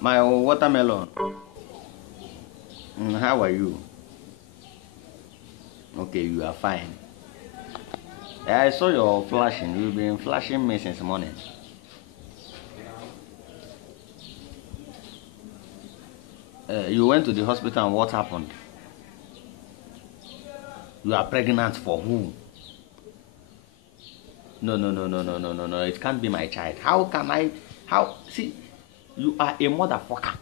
My watermelon. How are you? Okay, you are fine. I saw your flashing. You've been flashing me since morning. You went to the hospital and what happened? You are pregnant for who? No. It can't be my child. How can I? How? See, you are a motherfucker.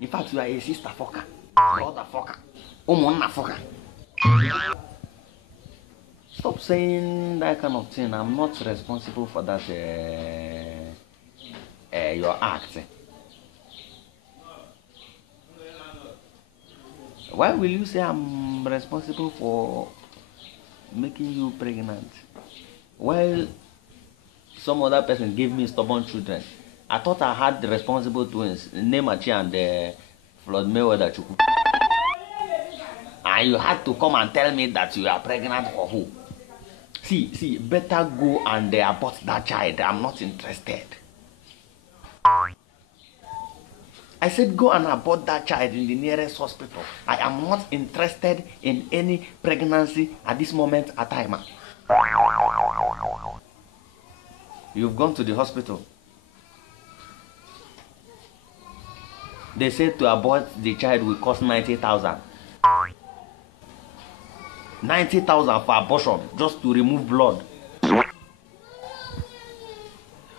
In fact, you are a sister fucker. Brother fucker. Mona fucker. Stop saying that kind of thing. I'm not responsible for that. Your act. Why will you say I'm responsible for making you pregnant? Well, some other person gave me stubborn children. I thought I had the responsible twins, Nemachi and Floyd Mayweather Chukwu. And you had to come and tell me that you are pregnant for who? See, better go and abort that child. I'm not interested. I said go and abort that child in the nearest hospital. I am not interested in any pregnancy at this moment at time. You've gone to the hospital. They said to abort the child will cost 90,000. 90,000 for abortion, just to remove blood.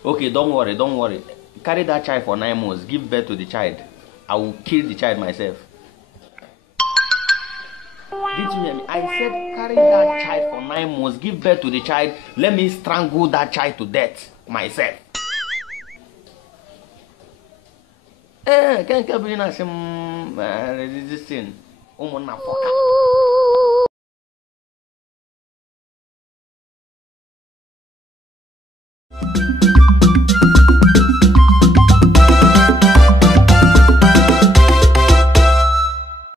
Okay, don't worry. Carry that child for 9 months. Give birth to the child. I will kill the child myself. Did you hear me? I said carry that child for 9 months. Give birth to the child. Let me strangle that child to death myself. Can't be this thing.